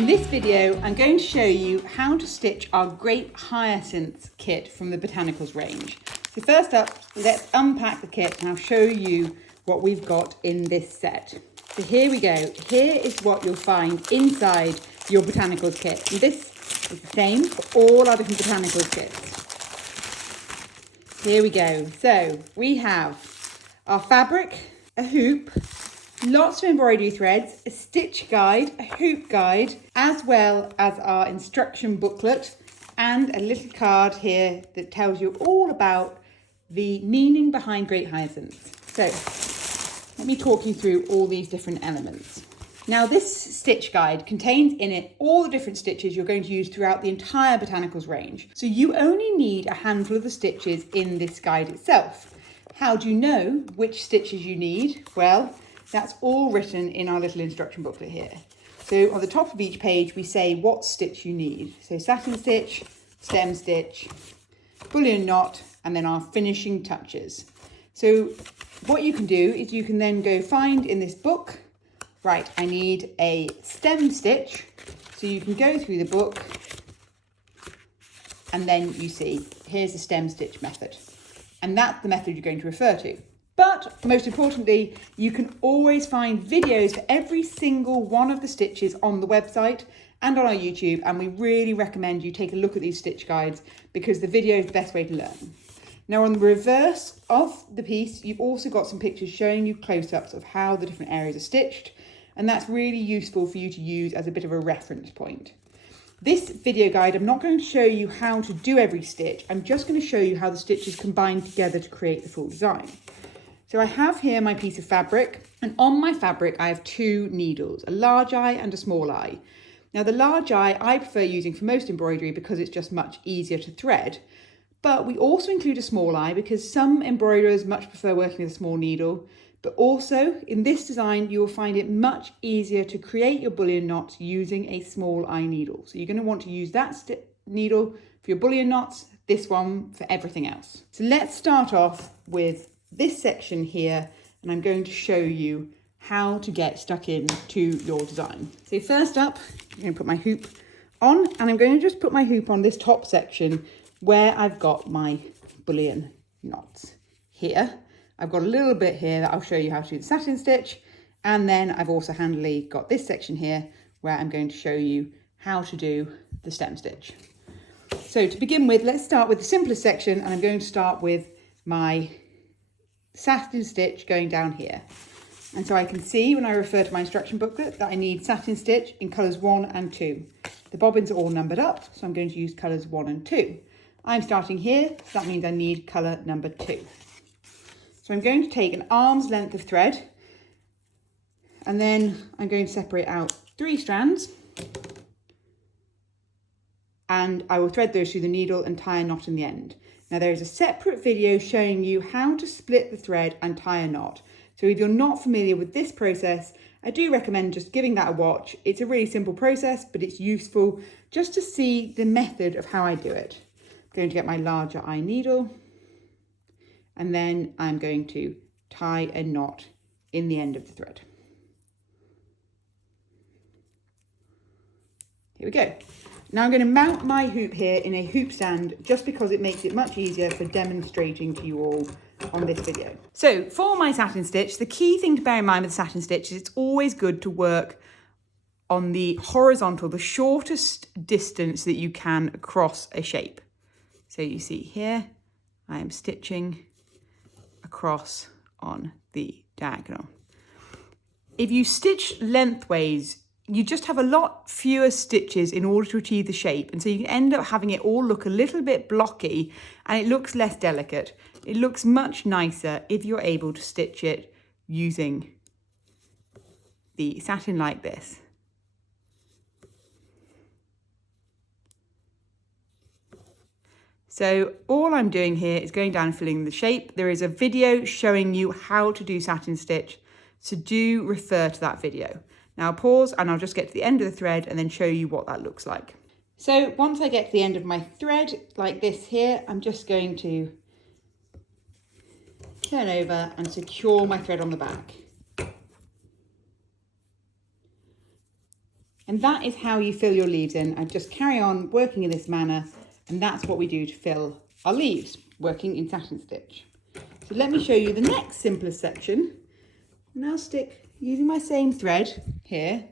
In this video, I'm going to show you how to stitch our Grape Hyacinth kit from the Botanicals range. So first up, let's unpack the kit and I'll show you what we've got in this set. So here we go. Here is what you'll find inside your Botanicals kit. And this is the same for all our different Botanicals kits. Here we go. So we have our fabric, a hoop, lots of embroidery threads, a stitch guide, a hoop guide, as well as our instruction booklet and a little card here that tells you all about the meaning behind Grape Hyacinth. So let me talk you through all these different elements. Now this stitch guide contains in it all the different stitches you're going to use throughout the entire Botanicals range. So you only need a handful of the stitches in this guide itself. How do you know which stitches you need? Well, that's all written in our little instruction booklet here. So on the top of each page, we say what stitch you need. So satin stitch, stem stitch, bullion knot, and then our finishing touches. So what you can do is you can then go find in this book, right, I need a stem stitch. So you can go through the book and then you see, here's the stem stitch method. And that's the method you're going to refer to. But most importantly, you can always find videos for every single one of the stitches on the website and on our YouTube. And we really recommend you take a look at these stitch guides because the video is the best way to learn. Now on the reverse of the piece, you've also got some pictures showing you close-ups of how the different areas are stitched. And that's really useful for you to use as a bit of a reference point. This video guide, I'm not going to show you how to do every stitch. I'm just going to show you how the stitches combine together to create the full design. So I have here my piece of fabric, and on my fabric I have two needles, a large eye and a small eye. Now the large eye I prefer using for most embroidery because it's just much easier to thread. But we also include a small eye because some embroiderers much prefer working with a small needle. But also in this design, you will find it much easier to create your bullion knots using a small eye needle. So you're going to want to use that needle for your bullion knots, this one for everything else. So let's start off with this section here, and I'm going to show you how to get stuck into your design. So first up, I'm going to put my hoop on, and I'm going to just put my hoop on this top section where I've got my bullion knots. Here, I've got a little bit here that I'll show you how to do the satin stitch, and then I've also handily got this section here where I'm going to show you how to do the stem stitch. So to begin with, let's start with the simplest section, and I'm going to start with my satin stitch going down here. And so I can see when I refer to my instruction booklet that I need satin stitch in colours 1 and 2. The bobbins are all numbered up, so I'm going to use colours 1 and 2. I'm starting here, so that means I need colour number 2. So I'm going to take an arm's length of thread, and then I'm going to separate out 3 strands, and I will thread those through the needle and tie a knot in the end. Now there is a separate video showing you how to split the thread and tie a knot. So if you're not familiar with this process, I do recommend just giving that a watch. It's a really simple process, but it's useful just to see the method of how I do it. I'm going to get my larger eye needle, and then I'm going to tie a knot in the end of the thread. Here we go. Now I'm going to mount my hoop here in a hoop stand just because it makes it much easier for demonstrating to you all on this video. So for my satin stitch, the key thing to bear in mind with the satin stitch is it's always good to work on the horizontal, the shortest distance that you can across a shape. So you see here, I am stitching across on the diagonal. If you stitch lengthways, you just have a lot fewer stitches in order to achieve the shape. And so you can end up having it all look a little bit blocky and it looks less delicate. It looks much nicer if you're able to stitch it using the satin like this. So all I'm doing here is going down and filling the shape. There is a video showing you how to do satin stitch, so do refer to that video. Now I'll pause and I'll just get to the end of the thread and then show you what that looks like. So once I get to the end of my thread like this here, I'm just going to turn over and secure my thread on the back. And that is how you fill your leaves in. I just carry on working in this manner, and that's what we do to fill our leaves, working in satin stitch. So let me show you the next simplest section. And I'll stick, using my same thread here,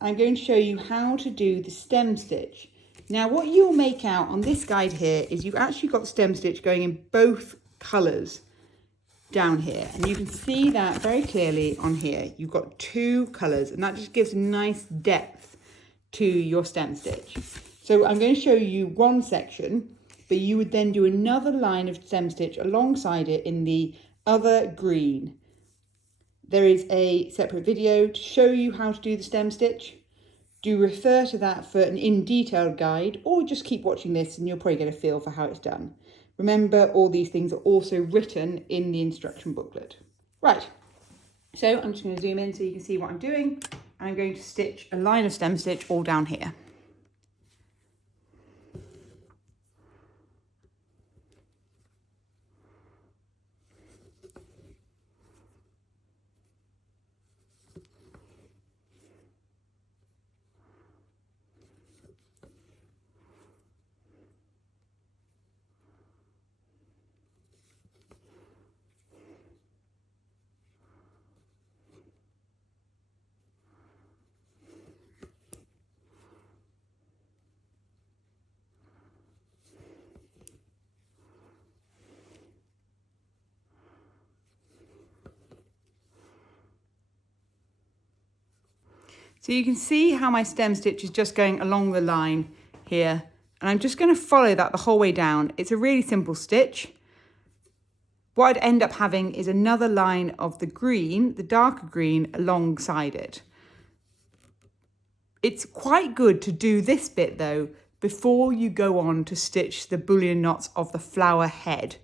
I'm going to show you how to do the stem stitch. Now what you'll make out on this guide here is you've actually got the stem stitch going in both colours down here, and you can see that very clearly on here. You've got two colours, and that just gives a nice depth to your stem stitch. So I'm going to show you one section, but you would then do another line of stem stitch alongside it in the other green. There is a separate video to show you how to do the stem stitch. Do refer to that for an in-detailed guide, or just keep watching this and you'll probably get a feel for how it's done. Remember, all these things are also written in the instruction booklet. Right, so I'm just going to zoom in so you can see what I'm doing. And I'm going to stitch a line of stem stitch all down here. So you can see how my stem stitch is just going along the line here, and I'm just going to follow that the whole way down. It's a really simple stitch. What I'd end up having is another line of the green, the darker green, alongside it. It's quite good to do this bit though before you go on to stitch the bullion knots of the flower head,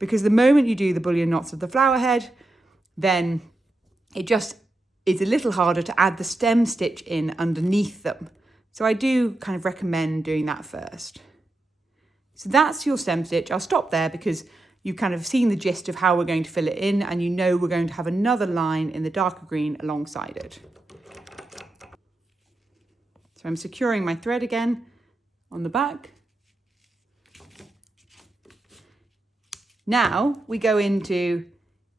because the moment you do the bullion knots of the flower head, then it just is a little harder to add the stem stitch in underneath them. So I do kind of recommend doing that first. So that's your stem stitch. I'll stop there because you've kind of seen the gist of how we're going to fill it in, and you know we're going to have another line in the darker green alongside it. So I'm securing my thread again on the back. Now we go into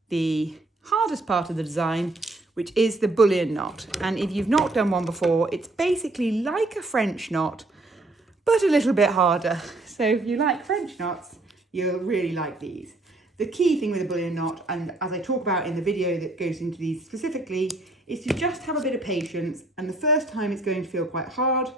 the hardest part of the design, which is the bullion knot. And if you've not done one before, it's basically like a French knot, but a little bit harder. So if you like French knots, you'll really like these. The key thing with a bullion knot, and as I talk about in the video that goes into these specifically, is to just have a bit of patience. And the first time it's going to feel quite hard,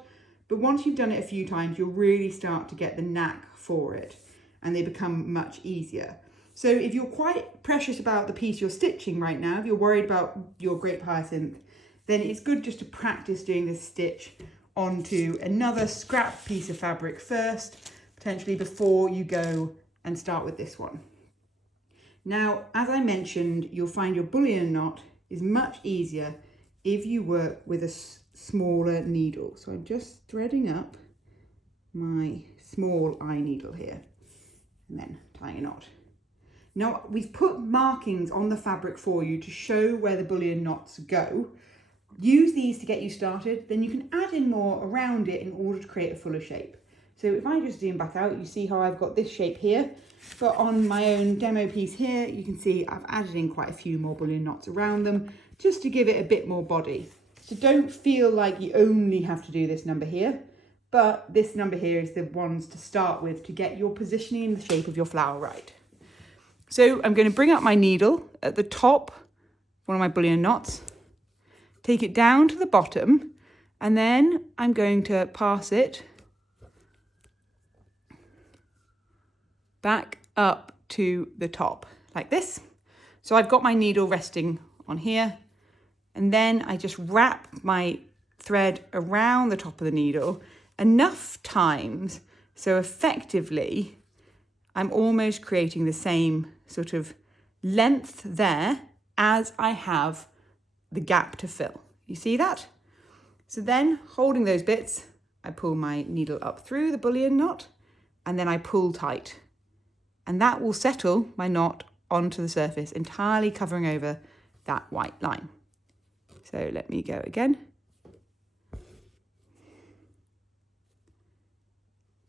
but once you've done it a few times, you'll really start to get the knack for it, and they become much easier. So if you're quite precious about the piece you're stitching right now, if you're worried about your Grape Hyacinth, then it's good just to practice doing this stitch onto another scrap piece of fabric first, potentially before you go and start with this one. Now, as I mentioned, you'll find your bullion knot is much easier if you work with a smaller needle. So I'm just threading up my small eye needle here and then tying a knot. Now, we've put markings on the fabric for you to show where the bullion knots go. Use these to get you started, then you can add in more around it in order to create a fuller shape. So if I just zoom back out, you see how I've got this shape here, but on my own demo piece here, you can see I've added in quite a few more bullion knots around them just to give it a bit more body. So don't feel like you only have to do this number here, but this number here is the ones to start with to get your positioning in the shape of your flower right. So I'm going to bring up my needle at the top, one of my bullion knots, take it down to the bottom, and then I'm going to pass it back up to the top like this. So I've got my needle resting on here, and then I just wrap my thread around the top of the needle enough times so effectively I'm almost creating the same sort of length there as I have the gap to fill. You see that? So then, holding those bits, I pull my needle up through the bullion knot, and then I pull tight. And that will settle my knot onto the surface, entirely covering over that white line. So let me go again.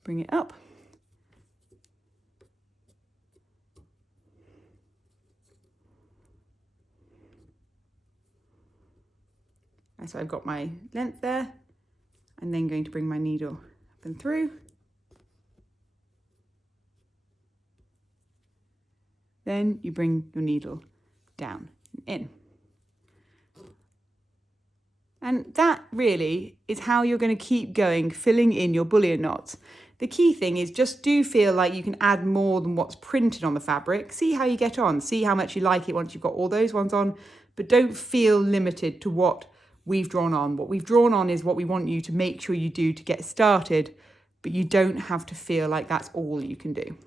bring it up. And so I've got my length there, and then going to bring my needle up and through. Then you bring your needle down and in. And that really is how you're going to keep going, filling in your bullion knots. The key thing is just do feel like you can add more than what's printed on the fabric. See how you get on, see how much you like it once you've got all those ones on, but don't feel limited to what we've drawn on. What we've drawn on is what we want you to make sure you do to get started, but you don't have to feel like that's all you can do.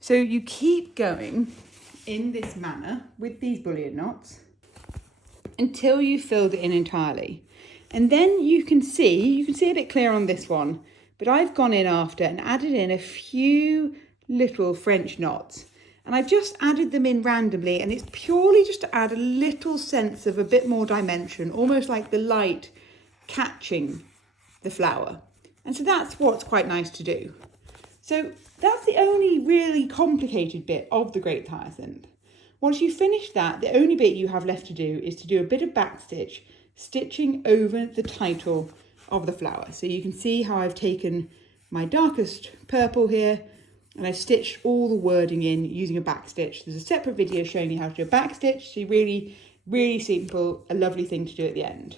So you keep going in this manner with these bullion knots until you filled it in entirely. And then you can see a bit clearer on this one, but I've gone in after and added in a few little French knots. And I've just added them in randomly, and it's purely just to add a little sense of a bit more dimension, almost like the light catching the flower. And so that's what's quite nice to do. So that's the only really complicated bit of the Grape Hyacinth. Once you finish that, the only bit you have left to do is to do a bit of backstitch, stitching over the title of the flower. So you can see how I've taken my darkest purple here and I've stitched all the wording in using a backstitch. There's a separate video showing you how to do a backstitch. So really, really simple, a lovely thing to do at the end.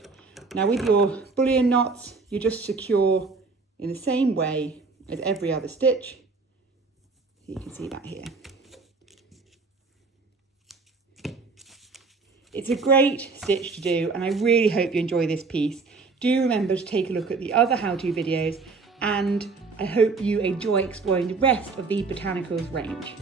Now with your bullion knots, you just secure in the same way as every other stitch. You can see that here. It's a great stitch to do, and I really hope you enjoy this piece. Do remember to take a look at the other how-to videos, and I hope you enjoy exploring the rest of the Botanicals range.